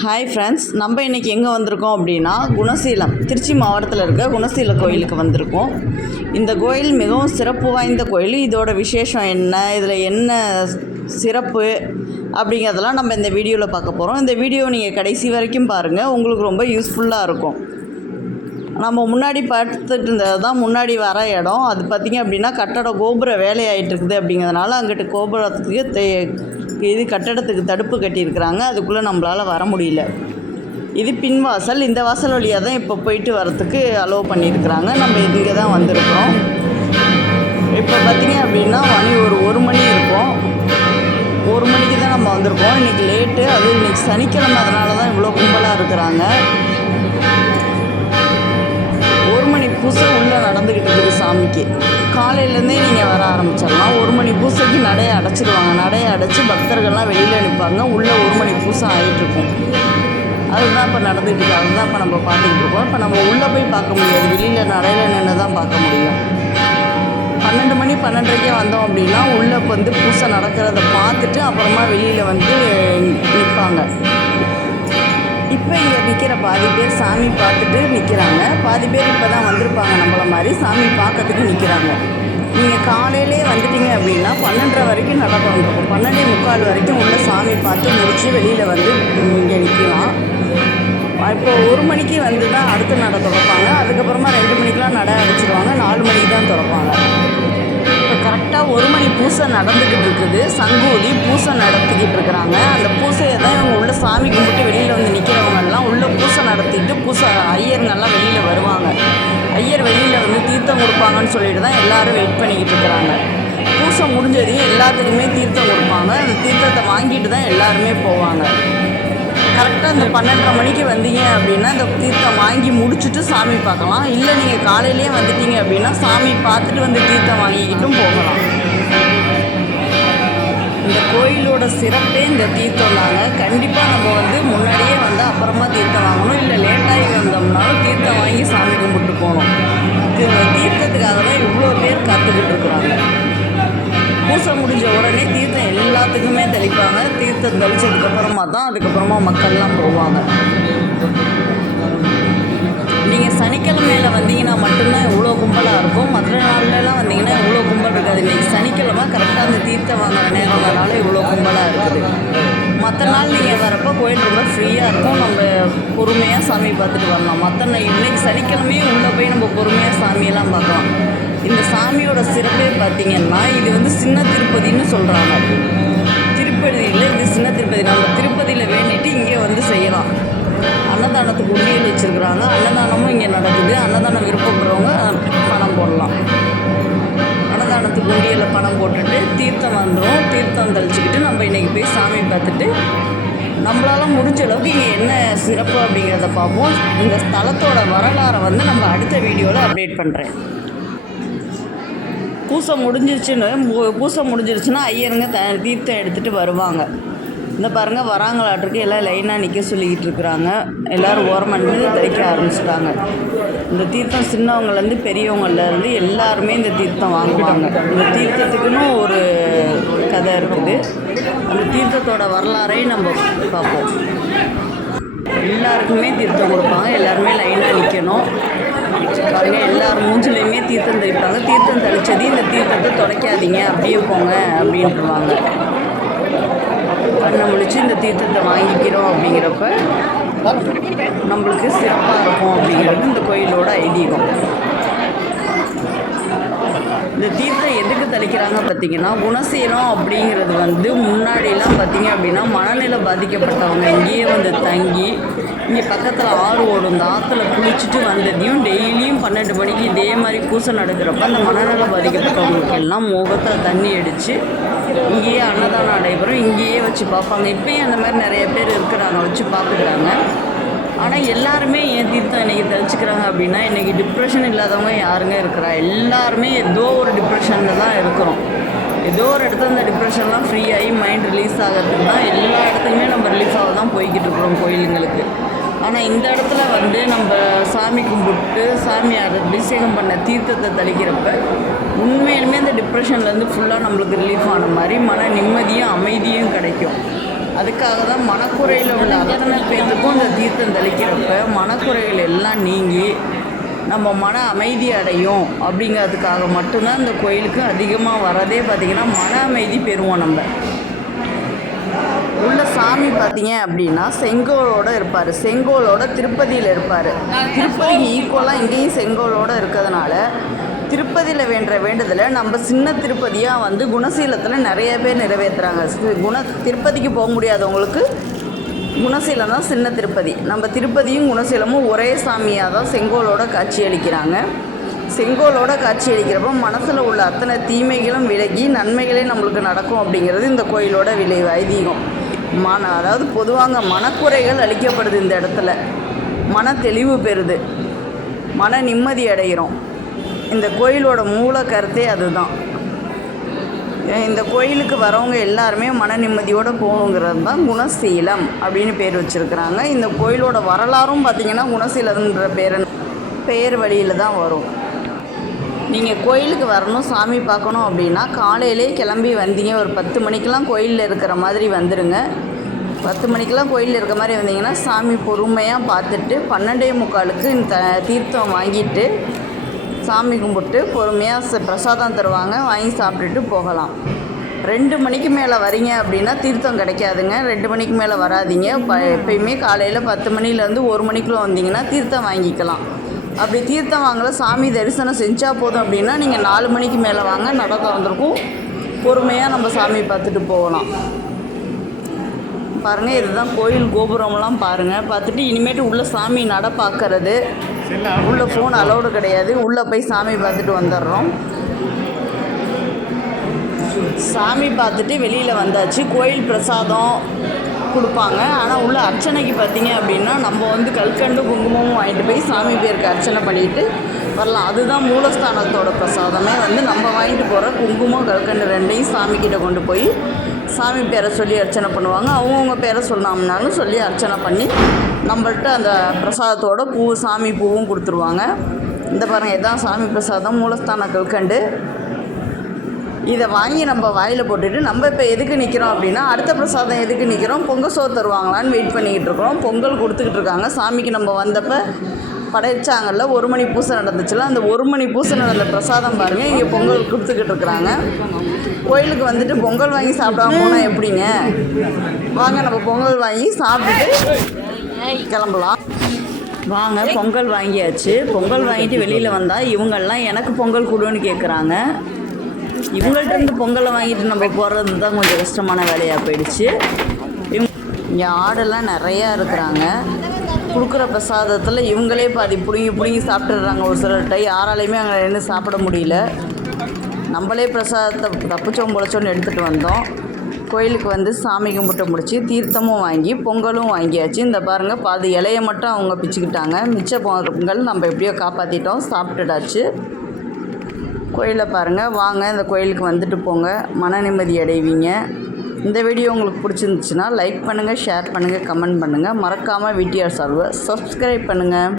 Hi friends நம்ம இன்றைக்கி எங்கே வந்திருக்கோம் அப்படின்னா குணசீலம் திருச்சி மாவட்டத்தில் இருக்க குணசீல கோயிலுக்கு வந்திருக்கோம். இந்த கோயில் மிகவும் சிறப்பு வாய்ந்த கோயில். இதோட விசேஷம் என்ன இதில் என்ன சிறப்பு அப்படிங்கிறதெல்லாம் நம்ம இந்த வீடியோவில் பார்க்க போகிறோம் இந்த வீடியோ நீங்கள் கடைசி வரைக்கும் பாருங்கள் உங்களுக்கு ரொம்ப யூஸ்ஃபுல்லாக இருக்கும். நம்ம முன்னாடி பார்த்துட்டு இருந்தது தான் முன்னாடி வர இடம். அது பார்த்திங்க அப்படின்னா கட்டட கோபுர வேலையாயிட்டு இருக்குது அப்படிங்கிறதுனால அங்கிட்டு கோபுரத்துக்கு தே இது கட்டடத்துக்கு தடுப்பு கட்டியிருக்கிறாங்க. அதுக்குள்ளே நம்மளால் வர முடியல. இது பின்வாசல் இந்த வாசல் வழியாக தான் இப்போ போயிட்டு வரத்துக்கு அலோவ் பண்ணியிருக்கிறாங்க. நம்ம இங்கே தான் வந்திருக்கிறோம். இப்போ பார்த்திங்க அப்படின்னா மணி ஒரு ஒரு மணி இருக்கும். ஒரு மணிக்கு தான் நம்ம வந்திருக்கோம். இன்றைக்கி லேட்டு அது இன்றைக்கி சனிக்கிழமை. அதனால தான் இவ்வளோ கும்பலாக இருக்கிறாங்க. ஒரு மணி புதுசாக உள்ளே நடந்துக்கிட்டு இருக்குது சாமிக்கு. காலையிலேருந்தே நீங்கள் வர ஆரம்பிச்சிடலாம். ஒரு மணி பூசைக்கு நடையை அடைச்சிடுவாங்க. நடையை அடைச்சி பக்தர்கள்லாம் வெளியில் நிற்பாங்க. உள்ளே ஒரு மணி பூசை ஆகிட்டுருக்கும் அதுதான் இப்போ நடந்துகிட்டு இருக்கு. அதுதான் இப்போ நம்ம பார்த்துக்கிட்டு இருக்கோம். இப்போ நம்ம உள்ளே போய் பார்க்க முடியாது. வெளியில் நடையில் நின்று தான் பார்க்க முடியும். பன்னெண்டு மணி பன்னெண்டரைக்கே வந்தோம் அப்படின்னா உள்ளே வந்து பூசை நடக்கிறத பார்த்துட்டு அப்புறமா வெளியில் வந்து நிற்பாங்க. இப்போ இங்கே நிற்கிற பாதி பேர் சாமி பார்த்துட்டு நிற்கிறாங்க பாதி பேர் இப்போ தான் வந்திருப்பாங்க நம்மள மாதிரி. சாமி பார்க்கறதுக்கு நிற்கிறாங்க நீங்கள் காலையிலே வந்துட்டீங்க அப்படின்னா பன்னெண்டரை வரைக்கும் நல்லா இருக்கும் பன்னெண்டே முக்கால் வரைக்கும் உள்ள சாமி பார்த்து முடித்து வெளியில் வந்து இங்கே நிற்கலாம் இப்போ ஒரு மணிக்கு வந்து தான் அடுத்த நட திறப்பாங்க அதுக்கப்புறமா ரெண்டு மணிக்கெலாம் நட ஒரு மணி பூசை நடந்துக்கிட்டு இருக்குது. சங்கூதி பூசை நடத்திக்கிட்டு இருக்கிறாங்க. அந்த பூசையை தான் இவங்க உள்ள சாமி கும்பிட்டு வெளியில் வந்து நிற்கிறவங்கெல்லாம் உள்ள பூசை நடத்திட்டு பூசை ஐயருங்கெல்லாம் வெளியில் வருவாங்க. ஐயர் வெளியில் வந்து தீர்த்தம் கொடுப்பாங்கன்னு சொல்லிட்டு தான் எல்லாரும் வெயிட் பண்ணிக்கிட்டு இருக்கிறாங்க. பூசை முடிஞ்சதையும் எல்லாத்துக்குமே தீர்த்தம் கொடுப்பாங்க. அந்த தீர்த்தத்தை வாங்கிட்டு தான் எல்லாருமே போவாங்க. கரெக்டாக இந்த பன்னெண்டரை மணிக்கு வந்தீங்க அப்படின்னா இந்த தீர்த்தம் வாங்கி முடிச்சுட்டு சாமி பார்க்கலாம். இல்லை நீங்கள் காலையிலேயே வந்துட்டீங்க அப்படின்னா சாமி பார்த்துட்டு வந்து தீர்த்தம் வாங்கிக்கிட்டும் போகலாம். இந்த கோயிலோட சிறப்பே இந்த தீர்த்தம் தாங்க கண்டிப்பாக நம்ம வந்து முன்னாடியே வந்து அப்புறமா தீர்த்தம் வாங்கணும். இல்லை லேட்டாகி வந்தோம்னாலும் தீர்த்தம் வாங்கி சாமி கும்பிட்டு போகணும். இது தீர்த்தத்துக்காக தான் இவ்வளோ பேர் காத்துக்கிட்டு இருக்கிறாங்க. பூசை முடிஞ்ச உடனே தீர்த்தம் எல்லாத்துக்குமே தெளிப்பாங்க. தீர்த்தம் தெளிச்சதுக்கப்புறமா தான் அதுக்கப்புறமா மக்கள்லாம் போவாங்க நீங்கள் சனிக்கிழமையில வந்தீங்கன்னா மட்டும்தான் இவ்வளோ கும்பலாக இருக்கும். மற்ற நாள்லலாம் வந்தீங்கன்னா இவ்வளோ கும்பல் இருக்காது. இன்றைக்கி சனிக்கிழமை கரெக்டாக அந்த தீர்த்தம் வாங்குற நேரம்னால இவ்வளோ கும்பலாக இருக்குது. மற்ற நாள் நீங்கள் வரப்போ கோயில் ரொம்ப ஃப்ரீயாக இருக்கும். நம்ம பொறுமையாக சாமி பார்த்துட்டு வரலாம். மற்ற நாள் இன்றைக்கி சனிக்கிழமையும் உள்ளே போய் நம்ம பொறுமையாக சாமியெல்லாம் பார்க்கலாம். இந்த சாமியோட சிறப்பே பார்த்தீங்கன்னா இது வந்து சின்ன திருப்பதின்னு சொல்கிறாங்க திருப்பதியில் இது சின்ன திருப்பதி. நம்ம திரு அன்னதானத்துக்கு உண்டியல் வச்சுருக்குறாங்க. அன்னதானமும் இங்கே நடக்குது. அன்னதானம் விருப்பப்படுறவங்க பணம் போடலாம். அன்னதானத்துக்கு உண்டியலில் பணம் போட்டுட்டு தீர்த்தம் வந்துடும் தீர்த்தம் தெளிச்சுக்கிட்டு நம்ம இன்றைக்கி போய் சாமி பார்த்துட்டு நம்மளால் முடிஞ்ச அளவுக்கு இங்கே என்ன சிறப்பு அப்படிங்கிறத பார்ப்போம். இந்த ஸ்தலத்தோட வரலாறை வந்து நம்ம அடுத்த வீடியோவில் அப்டேட் பண்ணுறேன் பூசை முடிஞ்சிருச்சுன்னு பூசை முடிஞ்சிருச்சுன்னா ஐயருங்க த தீர்த்தம் எடுத்துகிட்டு வருவாங்க. இந்த பாருங்கள் வராங்களாட்டிருக்கு. எல்லாம் லைனாக நிற்க சொல்லிக்கிட்டு இருக்கிறாங்க எல்லோரும் ஓரமாக நின்று தைக்க ஆரம்பிச்சிட்டாங்க. இந்த தீர்த்தம் சின்னவங்கலேருந்து பெரியவங்கள்லேருந்து எல்லாருமே இந்த தீர்த்தம் வாங்குவாங்க. இந்த தீர்த்தத்துக்குன்னு ஒரு கதை இருக்குது. அந்த தீர்த்தத்தோட வரலாறையும் நம்ம பார்ப்போம். எல்லாருக்குமே தீர்த்தம் கொடுப்பாங்க. எல்லாருமே லைனாக நிற்கணும் பாருங்க எல்லார் மூஞ்சிலையுமே தீர்த்தம் தெளிப்பாங்க தீர்த்தம் தெளித்தது இந்த தீர்த்தத்தை தொலைக்காதீங்க அப்படியே போங்க அப்படின்ட்டுருவாங்க. கண்ணை முழிச்சு இந்த தீர்த்தத்தை வாங்கிக்கிறோம் அப்படிங்கிறப்ப நம்மளுக்கு சிறப்பாக இருக்கும் அப்படிங்கிறது இந்த கோயிலோட ஐதீகம். இந்த தீர்த்தம் எதுக்கு தெளிக்கிறாங்க பார்த்தீங்கன்னா குணசீலம் அப்படிங்கிறது வந்து முன்னாடிலாம் பார்த்தீங்க அப்படின்னா மனநிலை பாதிக்கப்பட்டவங்க இங்கேயே வந்து தங்கி இங்கே பக்கத்தில் ஆறு ஓடும் இந்த ஆற்றுல குளிச்சுட்டு வந்ததையும் டெய்லியும் பன்னெண்டு மணிக்கு இதே மாதிரி பூசை நடக்கிறப்ப அந்த மனநல பாதிக்கப்பட்டவங்களுக்கு எல்லாம் முகத்தில் தண்ணி அடித்து இங்கேயே அன்னதானம் நடைபெறும் இங்கேயே வச்சு பார்ப்பாங்க. இப்பயும் அந்த மாதிரி நிறைய பேர் இருக்கிறாங்க வச்சு பார்த்துக்கிறாங்க. ஆனால் எல்லாருமே ஏன் தீர்த்தம் இன்றைக்கி தெளிச்சுக்கிறாங்க அப்படின்னா இன்றைக்கி டிப்ரெஷன் இல்லாதவங்க யாருங்க இருக்கிறா? எல்லாருமே ஏதோ ஒரு டிப்ரெஷனில் தான் இருக்கிறோம். ஏதோ ஒரு இடத்துல இந்த டிப்ரெஷன்லாம் ஃப்ரீ ஆகி மைண்ட் ரிலீஸ் ஆகிறதுக்கு தான் எல்லா இடத்துலையுமே நம்ம ரிலீஃப் ஆக தான் போய்கிட்டு இருக்கிறோம் கோயிலுங்களுக்கு ஆனால் இந்த இடத்துல வந்து நம்ம சாமி கும்பிட்டு சாமியார் அபிஷேகம் பண்ண தீர்த்தத்தை தெளிக்கிறப்ப உண்மையிலுமே அந்த டிப்ரெஷன்லேருந்து ஃபுல்லாக நம்மளுக்கு ரிலீஃப் ஆன மாதிரி மன நிம்மதியும் அமைதியும் கிடைக்கும். அதுக்காக தான் மனக்குறையில் உள்ள அத்தனை பேர்த்துக்கும் இந்த தீர்த்தம் தெளிக்கிறப்ப மனக்குறைகள் எல்லாம் நீங்கி நம்ம மன அமைதி அடையும் அப்படிங்கிறதுக்காக மட்டும்தான் இந்த கோயிலுக்கு அதிகமாக வரதே பார்த்திங்கன்னா மன அமைதி பெறுவோம் நம்ம. உள்ள சாமி பார்த்தீங்க அப்படின்னா செங்கோலோட இருப்பார். செங்கோலோட திருப்பதியில் இருப்பார். திருப்பதிக்கு ஈக்குவலாக இங்கேயும் செங்கோலோட இருக்கிறதுனால திருப்பதியில் வேண்டுற வேண்டுதலை நம்ம சின்ன திருப்பதியாக வந்து குணசீலத்தில் நிறைய பேர் நிறைவேற்றுறாங்க குண திருப்பதிக்கு போக முடியாதவங்களுக்கு குணசீலம் தான் சின்ன திருப்பதி. நம்ம திருப்பதியும் குணசீலமும் ஒரே சாமியாக தான் செங்கோலோட காட்சி அளிக்கிறாங்க. செங்கோலோட காட்சி அளிக்கிறப்போ மனசில் உள்ள அத்தனை தீமைகளும் விலகி நன்மைகளே நம்மளுக்கு நடக்கும் அப்படிங்கிறது இந்த கோயிலோட விலை ஐதீகம். மன அதாவது பொதுவாங்க மனக்குறைகள் அளிக்கப்படுது இந்த இடத்துல. மன தெளிவு பெறுது. மன நிம்மதி அடைகிறோம். இந்த கோயிலோட மூல கருத்தே அதுதான். இந்த கோயிலுக்கு வரவங்க எல்லாருமே மன நிம்மதியோடு போகணுங்கிறது தான் குணசீலம் அப்படின்னு பேர் வச்சுருக்குறாங்க. இந்த கோயிலோட வரலாறும் பார்த்திங்கன்னா குணசீலம்ன்ற பேர் பெயர் வழியில் தான் வரும். நீங்கள் கோயிலுக்கு வரணும் சாமி பார்க்கணும் அப்படின்னா காலையிலே கிளம்பி வந்தீங்க. ஒரு பத்து மணிக்கெலாம் கோயிலில் இருக்கிற மாதிரி வந்துடுங்க பத்து மணிக்கெலாம் கோயிலில் இருக்க மாதிரி வந்தீங்கன்னா சாமி பொறுமையாக பார்த்துட்டு பன்னெண்டே முக்காலுக்கு இந்த தீர்த்தம் வாங்கிட்டு சாமி கும்பிட்டு பொறுமையாக ச- பிரசாதம் தருவாங்க. வாங்கி சாப்பிட்டுட்டு போகலாம். ரெண்டு மணிக்கு மேலே வரீங்க அப்படின்னா தீர்த்தம் கிடைக்காதுங்க. ரெண்டு மணிக்கு மேலே வராதீங்க. ப எப்பயுமே காலையில் பத்து மணிலேருந்து ஒரு மணிக்குள்ளே வந்தீங்கன்னா தீர்த்தம் வாங்கிக்கலாம். அப்படி தீர்த்தம் வாங்கல சாமி தரிசனம் செஞ்சால் போதும் அப்படின்னா நீங்கள் நாலு மணிக்கு மேலே வாங்க. நட திறந்துருக்கும் பொறுமையாக நம்ம சாமி பார்த்துட்டு போகலாம். பாருங்கள் இதுதான் கோயில் கோபுரம்லாம் பாருங்கள் பார்த்துட்டு இனிமேட்டு உள்ள சாமி நட பார்க்கறது. உள்ளே ஃபோன் அலௌடு கிடையாது. உள்ளே போய் சாமி பார்த்துட்டு வந்துடுறோம். சாமி பார்த்துட்டு வெளியில் வந்தாச்சு. கோயில் பிரசாதம் கொடுப்பாங்க. ஆனால் உள்ள அர்ச்சனைக்கு பார்த்தீங்க அப்படின்னா நம்ம வந்து கல்கண்டு குங்குமமும் வாங்கிட்டு போய் சாமி பேருக்கு அர்ச்சனை பண்ணிட்டு வரலாம். அதுதான் மூலஸ்தானத்தோட பிரசாதமே. வந்து நம்ம வாங்கிட்டு போகிற குங்குமம் கல்கண்டு ரெண்டையும் சாமி கிட்ட கொண்டு போய் சாமி பேரை சொல்லி அர்ச்சனை பண்ணுவாங்க. அவங்கவுங்க பேரை சொன்னோம்னாலும் சொல்லி அர்ச்சனை பண்ணி நம்மள்ட்ட அந்த பிரசாதத்தோட பூ சாமி பூவும் கொடுத்துருவாங்க. இந்த பாருங்கள் இதான் சாமி பிரசாதம். மூலஸ்தான கல்கண்டு இதை வாங்கி நம்ம வாயில் போட்டுட்டு நம்ம இப்போ எதுக்கு நிற்கிறோம் அப்படின்னா அடுத்த பிரசாதம் எதுக்கு நிற்கிறோம் பொங்கல் சோறு தருவாங்களான்னு வெயிட் பண்ணிக்கிட்டு இருக்கிறோம். பொங்கல் கொடுத்துக்கிட்டு இருக்காங்க. சாமிக்கு நம்ம வந்தப்போ படைச்சாங்கல்ல ஒரு மணி பூசை நடந்துச்சுல அந்த ஒரு மணி பூசை நடந்த பிரசாதம் பாருங்கள் இங்கே பொங்கல் கொடுத்துக்கிட்டு இருக்கிறாங்க. கோயிலுக்கு வந்துட்டு பொங்கல் வாங்கி சாப்பிடாம போனால் எப்படிங்க? வாங்க நம்ம பொங்கல் வாங்கி சாப்பிட்டுட்டு கிளம்பலாம். வாங்க பொங்கல் வாங்கியாச்சு. பொங்கல் வாங்கிட்டு வெளியில் வந்தால் இவங்கெல்லாம் எனக்கு பொங்கல் கொடுன்னு கேட்குறாங்க இவங்கள்ட்ட இருந்து பொங்கலை வாங்கிட்டு நம்ம போகிறது தான் கொஞ்சம் கஷ்டமான வேலையாக போயிடுச்சு. இங்கே ஆடெல்லாம் நிறையா இருக்கிறாங்க. கொடுக்குற பிரசாதத்தில் இவங்களே பாதி பிடுங்கி பிடுங்கி சாப்பிட்டுடுறாங்க ஒரு சிலர்கிட்ட. யாராலையுமே அங்கே நின்று சாப்பிட முடியல. நம்மளே பிரசாதத்தை தப்பிச்சோம் பொழைச்சோன்னு எடுத்துகிட்டு வந்தோம். கோயிலுக்கு வந்து சாமி கும்பிட்டு முடிச்சு தீர்த்தமும் வாங்கி பொங்கலும் வாங்கியாச்சு. இந்த பாருங்கள் பாதி இலையை மட்டும் அவங்க பிச்சுக்கிட்டாங்க. மிச்ச பொங்கல் நம்ம எப்படியோ காப்பாற்றிட்டோம் சாப்பிட்டுடாச்சு கோயிலை பாருங்கள் வாங்க இந்த கோயிலுக்கு வந்துட்டு போங்க. மன நிம்மதி அடைவீங்க. இந்த வீடியோ உங்களுக்கு பிடிச்சிருந்துச்சுன்னா லைக் பண்ணுங்கள் ஷேர் பண்ணுங்கள் கமெண்ட் பண்ணுங்கள் மறக்காமல் விடிஆர் சார்வை சப்ஸ்கிரைப் பண்ணுங்கள்